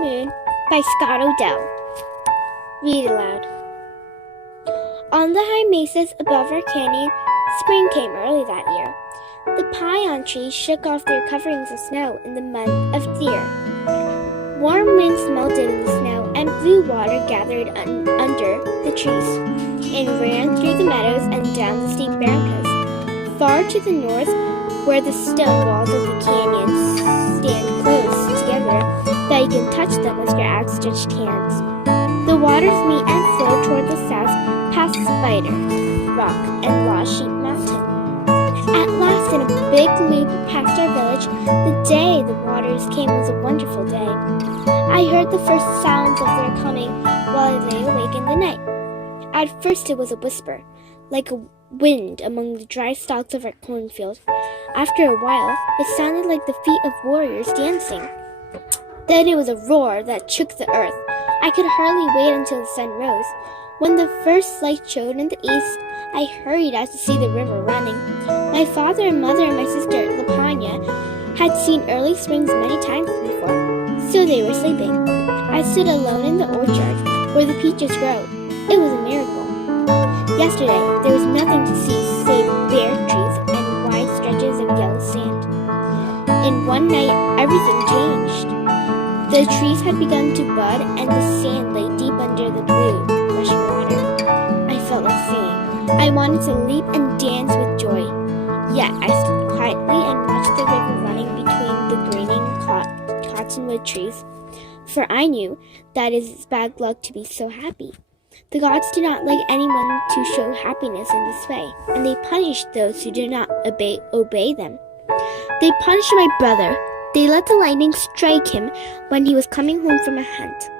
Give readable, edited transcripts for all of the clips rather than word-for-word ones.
Moon by Scott Odell. Read aloud. On the high mesas above our canyon, spring came early that year. The pion trees shook off their coverings of snow in the month of Deer. Warm winds melted in the snow, and blue water gathered under the trees and ran through the meadows and down the steep barrancas. Far to the north, where the stone walls of the canyon stand close together that you can touch them with your outstretched hands. The waters meet and flow toward the south past Spider Rock and Lost Sheep Mountain. At last, in a big loop past our village, the day the waters came was a wonderful day. I heard the first sounds of their coming while I lay awake in the night. At first it was a whisper, like a wind among the dry stalks of our cornfield. After a while, it sounded like the feet of warriors dancing. Then it was a roar that shook the earth. I could hardly wait until the sun rose. When the first light showed in the east, I hurried out to see the river running. My father and mother and my sister, Lapanya, had seen early springs many times before, so they were sleeping. I stood alone in the orchard where the peaches grow. It was a miracle. Yesterday, there was nothing to see save bare trees and wide stretches of yellow sand. In one night, everything changed. The trees had begun to bud, and the sand lay deep under the blue, rushing water. I felt like singing. I wanted to leap and dance with joy. Yet I stood quietly and watched the river running between the greening cottonwood trees, for I knew that it is bad luck to be so happy. The gods do not like anyone to show happiness in this way, and they punish those who do not obey them. They punished my brother. They let the lightning strike him when he was coming home from a hunt.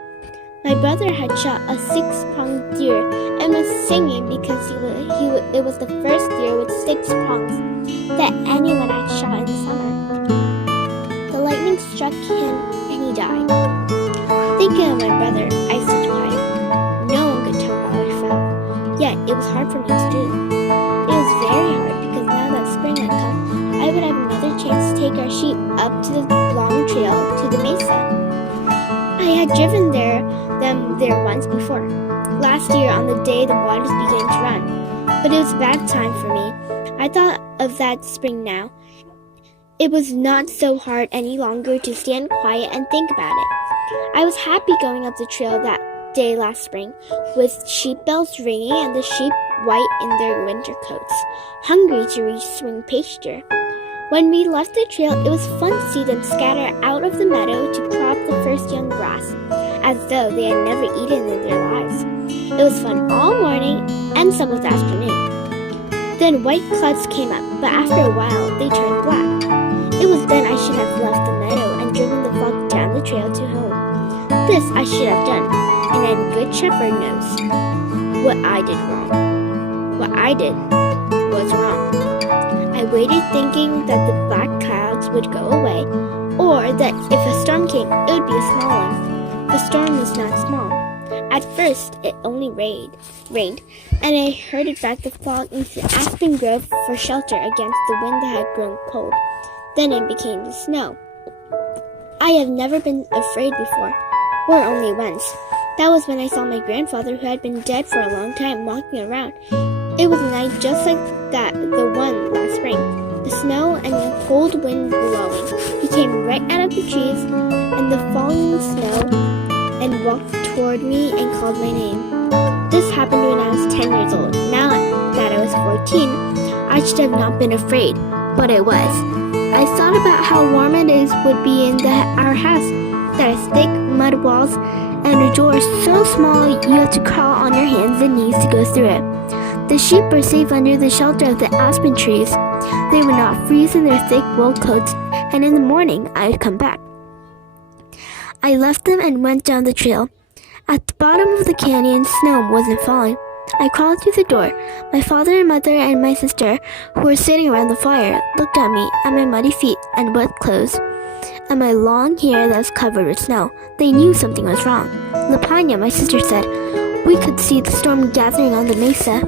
My brother had shot a 6-pronged deer and was singing because it was the first deer with 6 prongs that anyone had shot in the summer. The lightning struck him and he died. Thinking of my brother, I stood quiet. No one could tell how I felt, yet it was hard for me to do. It was very hard because now that spring had come, I would have another chance to take our sheep up to the long trail to the mesa. I had driven them there once before, last year on the day the waters began to run, but it was a bad time for me. I thought of that spring now. It was not so hard any longer to stand quiet and think about it. I was happy going up the trail that day last spring, with sheep bells ringing and the sheep white in their winter coats, hungry to reach swing pasture. When we left the trail, it was fun to see them scatter out of the meadow to crop the first young grass, as though they had never eaten in their lives. It was fun all morning and some of the afternoon. Then white clouds came up, but after a while, they turned black. It was then I should have left the meadow and driven the flock down the trail to home. This I should have done, and a good shepherd knows what I did wrong. What I did was wrong. I waited thinking that the black clouds would go away, or that if a storm came, it would be a small one. The storm was not small. At first, it only rained, and I herded back the flock into the aspen grove for shelter against the wind that had grown cold. Then it became the snow. I have never been afraid before, or only once. That was when I saw my grandfather, who had been dead for a long time, walking around. It was a night just like the one last spring. The snow and the cold wind blowing. He came right out of the trees and the falling snow and walked toward me and called my name. This happened when I was 10 years old. Now that I was 14, I should have not been afraid, but I was. I thought about how warm it would be in our house. That has thick mud walls and a door so small you have to crawl on your hands and knees to go through it. The sheep were safe under the shelter of the aspen trees. They would not freeze in their thick wool coats, and in the morning I would come back. I left them and went down the trail. At the bottom of the canyon, snow wasn't falling. I crawled through the door. My father and mother and my sister, who were sitting around the fire, looked at me, at my muddy feet and wet clothes, and my long hair that was covered with snow. They knew something was wrong. Lapanya, my sister, said, "We could see the storm gathering on the mesa."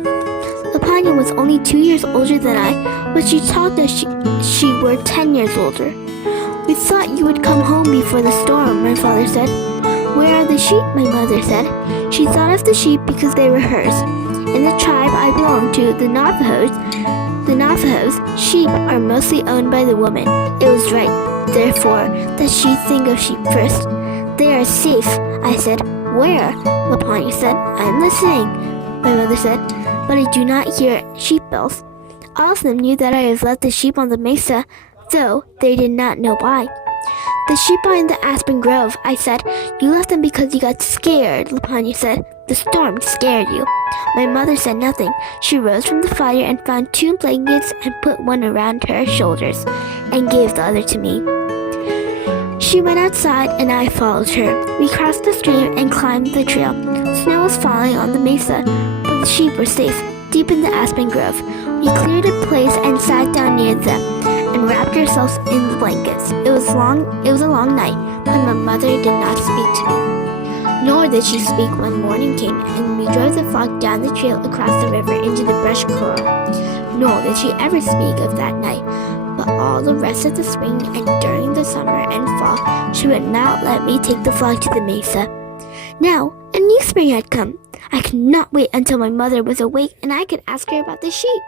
Lapanya was only 2 years older than I, but she talked as she were 10 years older. "We thought you would come home before the storm," my father said. "Where are the sheep?" my mother said. She thought of the sheep because they were hers. In the tribe I belong to, the Navajos, sheep are mostly owned by the woman. It was right, therefore, that she think of sheep first. "They are safe," I said. "Where?" Lapanya said. "I'm listening," my mother said, "but I do not hear sheep bells." All of them knew that I had left the sheep on the mesa, though they did not know why. "The sheep are in the aspen grove," I said. "You left them because you got scared," Lapanya said. "The storm scared you." My mother said nothing. She rose from the fire and found 2 blankets and put one around her shoulders and gave the other to me. She went outside and I followed her. We crossed the stream and climbed the trail. Snow was falling on the mesa, but the sheep were safe, deep in the aspen grove. We cleared a place and sat down near them and wrapped ourselves in the blankets. It was a long night, but my mother did not speak to me. Nor did she speak when morning came and we drove the flock down the trail across the river into the brush corral. Nor did she ever speak of that night, but all the rest of the spring and during the summer and fall she would not let me take the flock to the mesa. Now, a new spring had come. I could not wait until my mother was awake and I could ask her about the sheep.